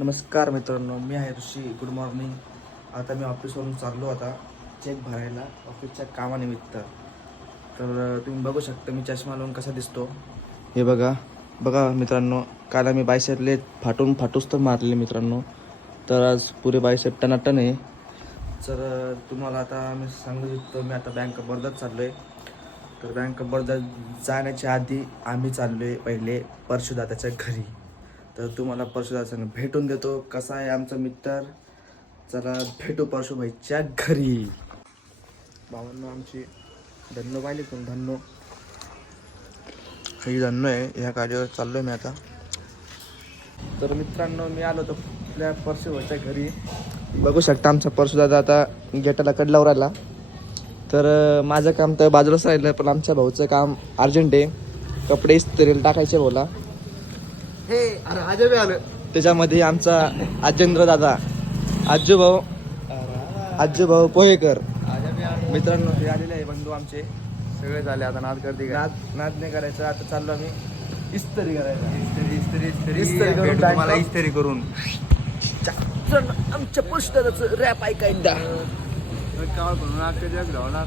नमस्कार मित्रांनो मी आहे ऋषी. गुड मॉर्निंग आता मी ऑफिसवरून चाललो आता चेक भरायला ऑफिसच्या कामानिमित्त. तर तुम्ही बघू शकता मी चष्मा लावून कसा दिसतो. हे बघा बघा मित्रांनो काल आम्ही बायसेपले फाटून फाटूस तर मारले मित्रांनो. तर आज पुरे बायसेप टनाटन आहे. तर तुम्हाला आता मी सांगू शकतो मी आता बँक ऑफ बरोदात चाललो आहे तर बँक ऑफ बडोदा जाण्याच्या आधी आम्ही चाललो आहे पहिले परशुदाताच्या घरी. तर तुम्हाला परशुदासन भेटून देतो. कसा आहे आमचा मित्र? चला भेटू परशुभाईच्या घरी. भावांनो आमची धन्नो पाहिली कोण? धन्नो. ही धन्नो आहे. ह्या कार्यावर चाललो आहे मी आता. तर मित्रांनो मी आलो होतो आपल्या परशुभाईच्या घरी. बघू शकता आमचा परशुदादा आता गेटाला कडलावर आला तर माझं काम तर बाजूलाच राहिलं पण आमच्या भाऊचं काम अर्जंट आहे. कपडे इस्त्रीला टाकायचे बोला हे अरे आजबी बी आलं त्याच्यामध्ये आमचा अजेंद्र दादा आजू भाऊ आजू भाऊ पोहेकर मित्रांनो हे आलेले आहे बंधू आमचे. सगळे झाले आता नाद करते नाद नाद नाही करायचं आता चाललो आम्ही. इस्त्री करायला. इस्त्री इस्त्री इस्त्री. इस्त्री करून भेटू तुम्हाला इस्त्री करून. चल, आमच्या पुस्तकाचं रॅप ऐकायला काळ म्हणून अख्खं जग धावणार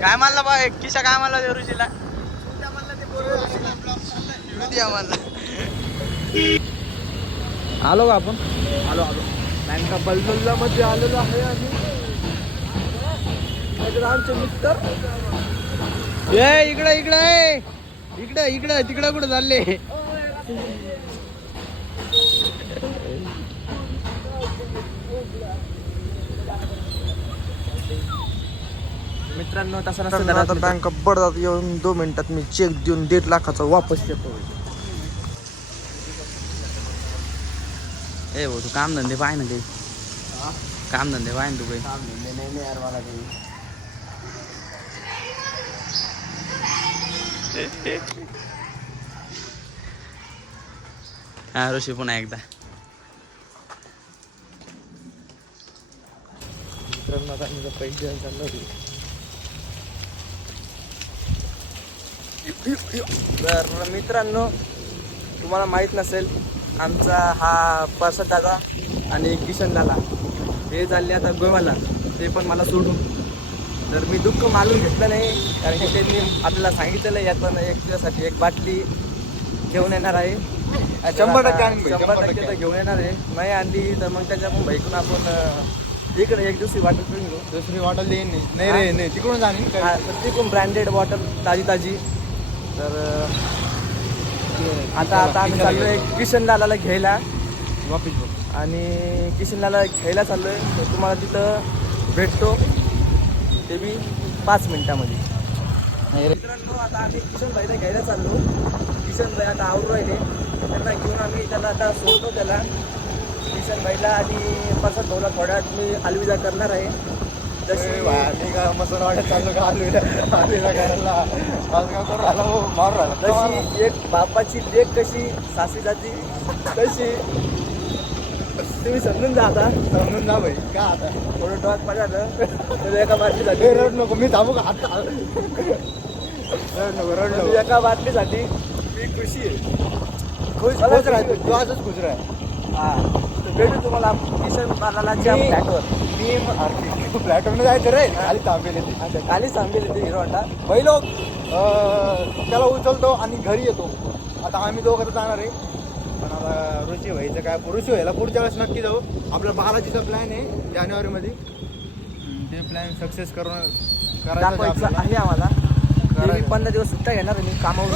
काय म्हणला बा किशा काय म्हणला ऋषीला? आलो का आपण? आलो आलो. बँका बलबल्ला मध्ये आलेलो आहे आम्ही. आमचे मित्र ए इकडं इकडं इकडं इकडं तिकडं कुठं चालले? मित्रांनो तसं नसतं आता बँक बडोदात येऊन दोन मिनिटात मी चेक देऊन दीड लाखाचा वापस येतो. ए भाऊ तू काम धंदे पाय ना काही काम धंदे पाय ना तू काही. हा ऋषी पुन्हा एकदा मित्रांनो आता पैसे द्यायला चाललो होतो. तर मित्रांनो तुम्हाला माहीत नसेल आमचा हा प्रसाद दादा आणि किशन दादा हे चालले आता गोव्याला. ते पण मला सोडून. तर मी दुःख मालून घेतलं नाही. कारण की त्यांनी आपल्याला सांगितलेलं आहे यातनं एक दिवसासाठी एक बाटली घेऊन येणार आहे. शंभर टक्के आणीन शंभर शंभर टक्के टक्के. तर घेऊन येणार आहे. नाही आणली तर मग त्याच्या पण भाईकून आपण अं, इकडे एक दिवशी वाटत पिऊन घेऊ. दुसरी बॉटल येईन नाही रे नाही तिकडून जाणीन हा, तर ती पण ब्रँडेड बॉटल ताजी ताजी. तर अं, आता आता आम्ही चाललोय किशन लालाला घ्यायला. वापिस बघ. आणि किशन लाला घ्यायला चाललोय. तर तुम्हाला तिथं भेटतो. ते मी पाच मिनिटामध्ये. मित्रांनो आता आम्ही किशन भाईला घ्यायला चाललो. किशन भाई आता आवरून राहिले. त्यांना घेऊन आम्ही त्याला आता सोडतो त्याला. किशन भाईला आणि प्रसाद भाऊला थोड्या वेळात मी अलविदा करणार आहे. जशी का मसन वाटत चाललो का आलू आलूला करायला. आज का करू आला हो राहिला एक बापाची लेख कशी सासरी जाती तशी तुम्ही समजून जा आता. समजून जा भाई का आता? थोडं डॉट पडलं तर एका बाटलीसाठी. रड नको मी थांबू का? आता. रड नको रड नको. एका बाटलीसाठी मी खुशी आहे. खुश खुश राहतो? तू असंच खुश राह. हा. तर भेटू तुम्हाला किशन मी- फ्लॅटवर. मी फ्लॅटवर जायचं रे? खाली थांबेल ते अच्छा खाली सांगेल ते हिरो होंडा बैल त्याला उचलतो आणि घरी येतो. आता आम्ही दोघं जाणार आहे. पण आता ऋषी व्हायचं काय ऋषी व्हायला पुढच्या वेळेस नक्की जाऊ. आपला बालाजीचा प्लॅन आहे जानेवारीमध्ये. ते प्लॅन सक्सेस करून करायचं आहे दाखवायचं. आहे आम्हाला. मी. पंधरा दिवस सुट्ट्या घेणार आहे मी कामावर!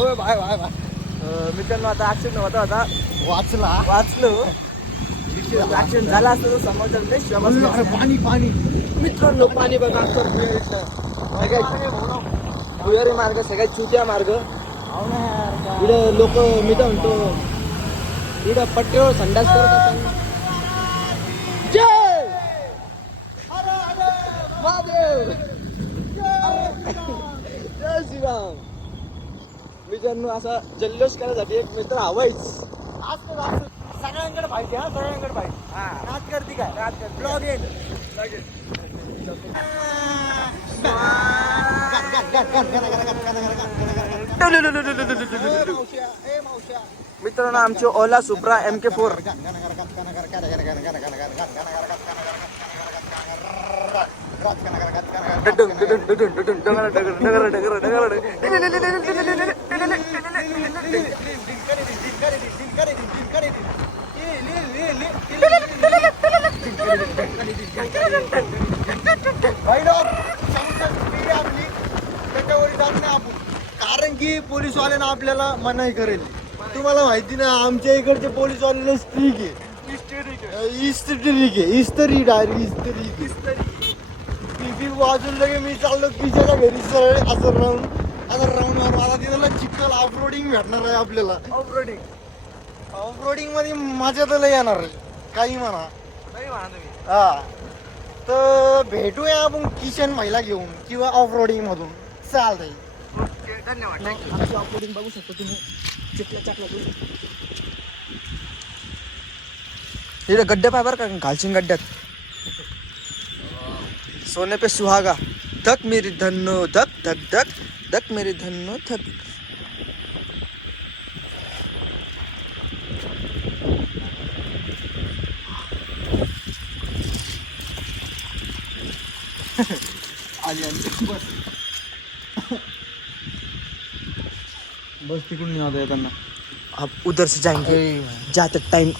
ओय, बाय बाय बाय. मित्रांनो आता ऍक्सिडेंट होता होता. वाचला. वाचलो. ऍक्सिडेंट झाला असतं तर समोरच्या. पाणी पाणी. मित्रांनो पाणी बघा भुयारीतलं. भुयारी मार्ग सगळ्यात चुट्या मार्ग. इकडं लोक मी तर म्हणतो. इकडं पट्ट्यावर संडास करत असतात जय! महादेव जय श्रीराम असा जल्लोष करायसाठी एक मित्र हवायच सगळ्यांकडे पाहिजे हा सगळ्यांकडे पाहिजे हा. नाच करते काय? नाच कर ब्लॉग एंड मित्रांनो आमची Ola supra M K four त्याच्यावर जात नाही आपण कारण की पोलीसवाल्यांना आपल्याला मनाई करेल. तुम्हाला माहिती ना आमच्या इकडचे पोलीसवाले स्ट्रिक आहे. इस्त्रिक आहे. इस्तरी डायरेक्ट इस्तरी पीपी वाजून लगे मी चाललो पिशाच्या घरी सरळ असं राहून असं राहून मला तिथं चिखल ऑफरोडिंग भेटणार आहे आपल्याला. ऑफरोडिंग ऑफरोडिंगमध्ये मजा तर येणार काही म्हणा. हा. तर भेटूया आपण किशन महिला घेऊन किंवा ऑफ रोडिंग मधून. चालतंय. धन्यवाद। आमची गड्डे पाय बरं का सोने पे सुहागा। धक मेरी धन्नो, धक धक धक धक मेरी धन्नो, धक। बस तिकडून निघाल येताना अब उधर से जाएंगे। जाते टाइम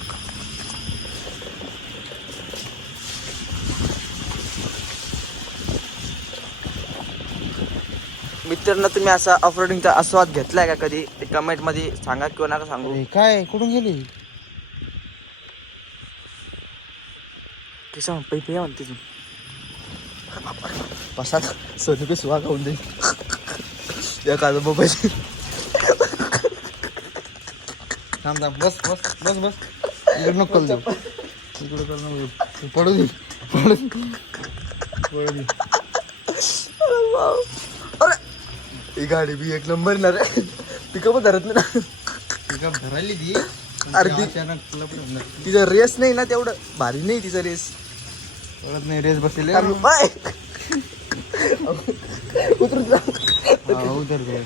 मित्रांनो तुम्ही असा ऑफरोडिंगचा आस्वाद घेतलाय का कधी? ते कमेंटमध्ये सांगा किंवा नका सांगू. काय? कुठून गेली? किसा पै पे म्हणते तू. पसात सोने पे सुहा खाऊन दे. या मोबाईल. थांब थांब. बस बस बस बस. इकडे नको देऊ. इकडे कर नको. पडू दे. पडू दे. पडू दे. अरे ही गाडी बी एक नंबर ना रे पिकअप धरत नाही ना. पिकअप धरायली ती पण नाही. तिचं रेस नाही ना तेवढं. भारी नाही तिचं रेस कळत नाही रेस बसले बाय. उतरून जा उधर दे.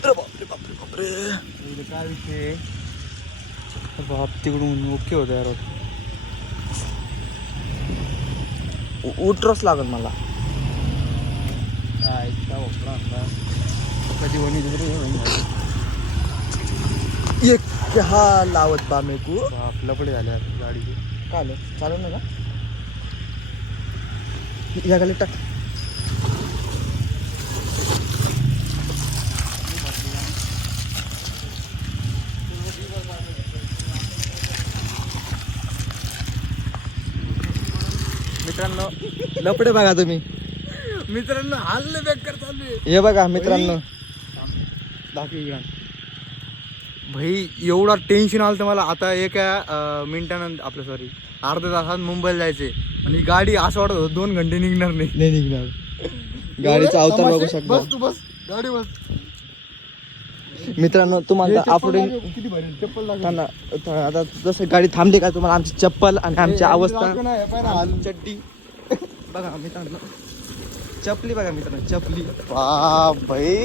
अरे बापरे बापरे बापरे इकडे काय विषय आहे? बाप तिकडून ओके होतं यार. उ- उतरच लागल मला. कधी वणी दुसरी एक हा लावत बा मेकू लपडे झाले गाडीचे. काय आलं चालू ना? का या खाली टाक मित्रांनो लपडे बघा तुम्ही मित्रांनो हल्ले बेकार चालू आहे हे बघा मित्रांनो भाई एवढा टेन्शन आलं तर मला आता एका मिनिटानंतर आपलं सॉरी अर्ध्या तासात मुंबईला जायचे आणि गाडी असं वाटत होतं दोन घंटे निघणार नाही नाही निघणार गाडीचा अवतार बघू शकता बस तू बस गाडी बस मित्रांनो तुम्हाला लागेल. आता जसं गाडी थांबली का तुम्हाला आमची चप्पल आणि आमची हे, अवस्था हे हाल. चड्डी बघा मित्रांनो. चपली बघा मित्रांनो चपली. बाप भाई.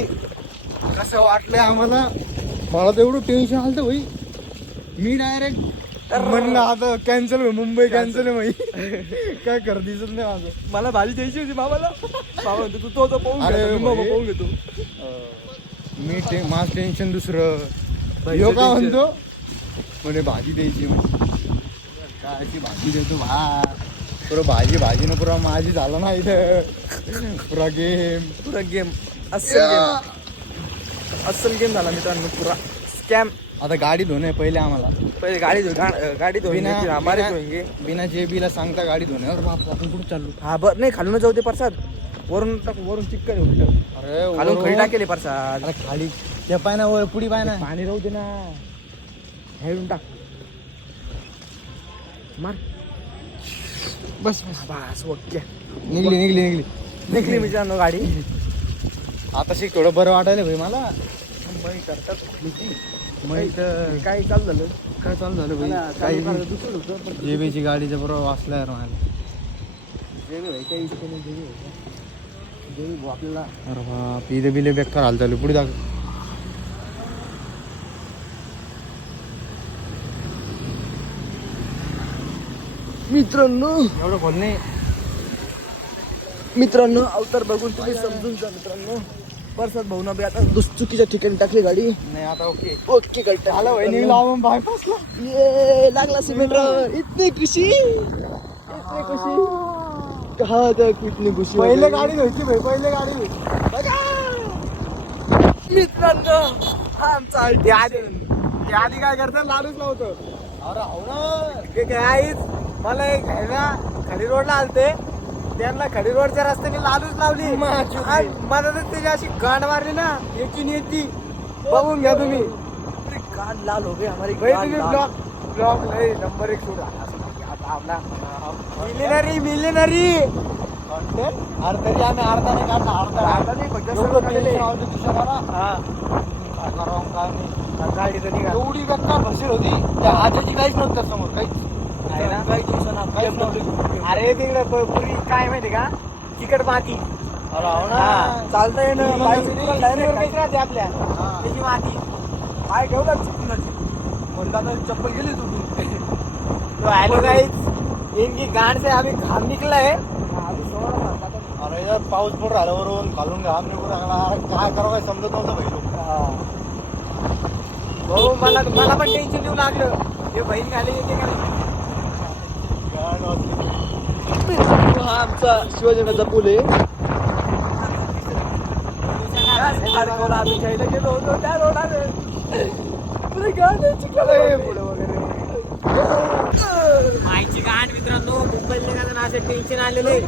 कसं वाटलंय आम्हाला? मला तर एवढं टेन्शन आलं भाई. मी डायरेक्ट म्हणलं आता कॅन्सल मुंबई कॅन्सल आहे माही काय कर दिसत नाही माझं. मला भाजी द्यायची होती मामाला. मामा म्हणतो तू तो तो पाहून अरे घे, मी मामा भाई. पाहून घेतो. मी टे माझं टेन्शन दुसरं. ह्यो का. म्हणतो? म्हणे भाजी द्यायची म्हणे. काय ती भाजी देतो भा पुरं भाजी भाजी न पुरा माझी झालं ना इथं. पुरा गेम पुरा गेम अस्सल गेम अस्सल गेम झाला मित्रांनो पुरा स्कॅम आता गाडी धुणे पहिले आम्हाला. पहिले गाडी धो गाडी हमारे बिना- धोएंगे बिना जेबीला सांगता गाडी धुणे आपण कुठं चाललो? हा बर नाही खालून जाऊ दे प्रसाद. वरून टाक वरून चिक्कर उलट. अरे खालून खडी टाकेले प्रसाद. अरे खाली त्या पाय ना पुढी पाय ना पाणी राहू दे ना. हेडून टाक. मार. बस बस बस ओके. निघली निघली निघली. निघली मित्रांनो गाडी. आता शिक थोडं बरं वाटायला भाई मला. मग करतात मग इथं काय चालू झालं? काय चालू झालं भाई करायचं दुसरं होतं जेबीची गाडीचा बरोबर वाचला यार मला जेवी भाई काही नाही भाऊ आपल्याला अरे बाप इथे बिले बेकार हाल चालू पुढे दाखव. मित्रांनो. एवढं खोल नाही. मित्रांनो अवतार बघून तुम्ही समजून जा मित्रांनो. परसाद भाऊ ना बी आता दुस चुकीच्या ठिकाणी टाकली गाडी. नाही आता ओके. ओके गाडी आला निघला आपण बायपासला ये लागला सिमेंट इतनी खुशी. इतनी खुशी. कहा तक इतनी खुशी पहिले? गाडी धुवायची भाई पहिले गाडी. मित्रांनो आमचा आधी आधी काय करतात? लाडूच लावतो. अरे हो ना. काय मला एक आहे ना खडी रोडला आलते. त्यांना खडी रोडच्या रस्त्याने लालूच लावली. आणि मला तर त्याची अशी गांड मारली ना. याची नी ती बघून घ्या तुम्ही. कान लाल हो हमारी तुम्ही. ब्लॉक ब्लॉक नाही नंबर एक सोडा. मिलिनरी मिलिनरी. अरे तरी आम्ही अर्धा नाही काढला अर्धा अर्धा नाही. काय करावं काय नाही. गाडी एवढी बेकार भरशील होती. त्या आजाची काहीच नव्हतं समोर काहीच. आहे ना? काही काहीच. अरे तिकडे पूर्वी काय माहिती का? चिकट माती. हो ना. हा, चालता येणं पाय direct. राहते आपल्या. त्याची माती. पाय ठेवला चुकून म्हणता आता चप्पल गेली तुटून तो. गाईच इनकी गांड से अभी घाम निकला है आधी सोळा मारला आता. अरे यार पाऊस पडून राहिला वरून. खालून घाम निघून राहिला. अरे काय करावं काही समजत नव्हतं भाई लोक. भाऊ मला मला पण टेन्शन येऊ लागलं. हे बहीण घाले येते का मित्रांनो, हा आमचा शिवाजीनगरचा पूल आहे आम्ही घ्यायला गेलो होतो त्या रोडाने माहिती गाण मित्रांनो मुंबईला ना असं टेन्शन आलेले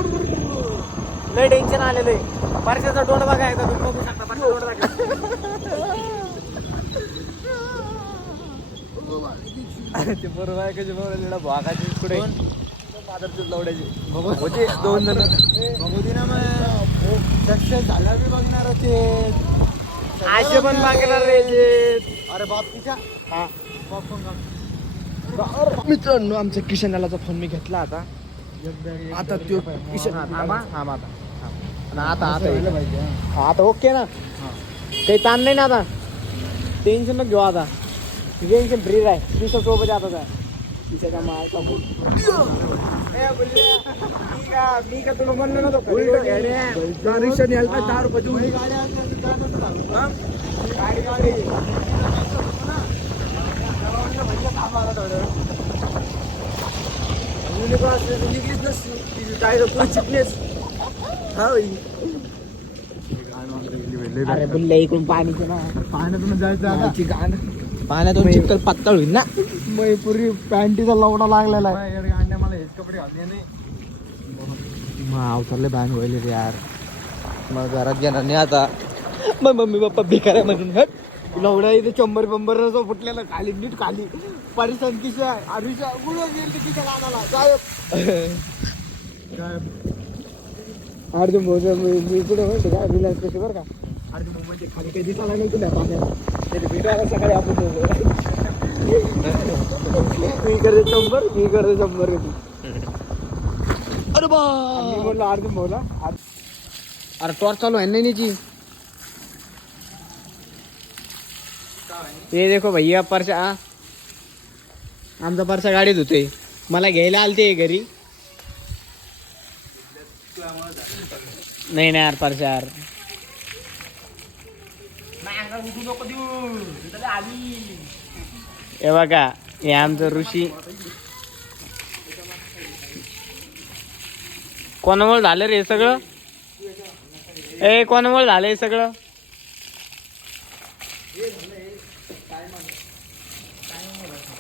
लय टेन्शन आलेले परशाचा तोंड बघायचा तुम्ही बघू शकता परशा. ते बरोबर आहे? कशी बरोबर भागाची पुढे लवड्याचे. होते दोन जण. सक्सेस झाला बी बघणार ते असे पण बघणार रे जे. अरे बाप तिच्या. हा. बाप फोन. मित्रांनो आमच्या किशनलाचा फोन मी घेतला आता. आता तो किशन थांबा थांबा आता. आणि आता आता हा. आता ओके ना. काही ताण नाही ना आता. टेन्शन नको घेऊ आता. टेन्शन फ्री राह. दिवसा सोबत आता काय तिच्या का मी का मी का तुला म्हणलं नव्हतं उलट खरी गाड्या. रिक्षा न्यायला पाहिजे दहा रुपये देऊन. खरी गाडी असल्या तर काय नसतं झालं. गाडी गाडी युनिकॉर्न असले तर निघलीच नसती तिची टायर पुढे चिपलेच हा भाई अरे बुल्ले इकडून पाणीचं ना पाण्यातून जायचं आता गाण पाण्यातून चिखल पातळ होईल ना मैपुरी पॅन्टीचा लवडा लागलेला आहे गांड्या मला हेच कपडे घालणे नाही मग अवतरले बॅन व्हायले रे यार. मग घरात घेणार नाही आता. मग मम्मी पप्पा बेकार आहे म्हणून हट. लवडा इथे चंबर बंबर फुटलेला खाली नीट खाली. परिसन किशा आरुषा गुळ गेली तिच्या कानाला साहेब अर्जुन भाऊ मी इकडे कुठे म्हणतो का रिलायन्स कशी बरं का? अर्जुन भाऊ म्हणजे खाली काही दिसायला नाही तुला पाण्यात भेटायला सकाळी आपण मी करते शंभर मी करते शंभर. कधी अरे बा. मी अर्जुन बोला अरे टॉर्च चालू है नहीं जी ये देखो भैया परसा आमचा परसा गाडीत होते मला घ्यायला आलते घरी. नाही नाही यार परसा यार. हे बघा हे आमचं ऋषी. कोणामुळे झालं रे सगळं? ए कोणामुळे झालं हे सगळं?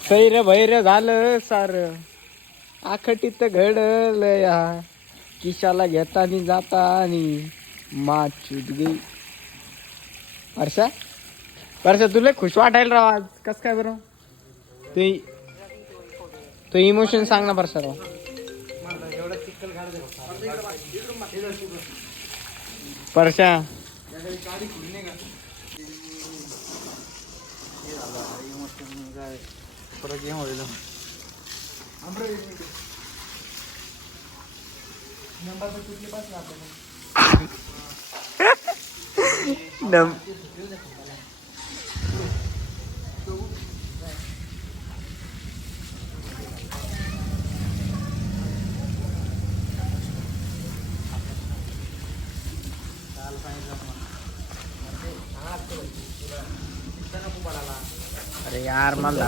सैर भैर झालं सार. आखटीत घडल या किशाला घेतानी जातानी. मा चुट गई. वर्षा? वर्षा तुला खुश वाटायला राव आज. कस काय बरं? ते तो इमोशन सांग ना परसा राव परशा. परत गेम होईल नंबर यार मला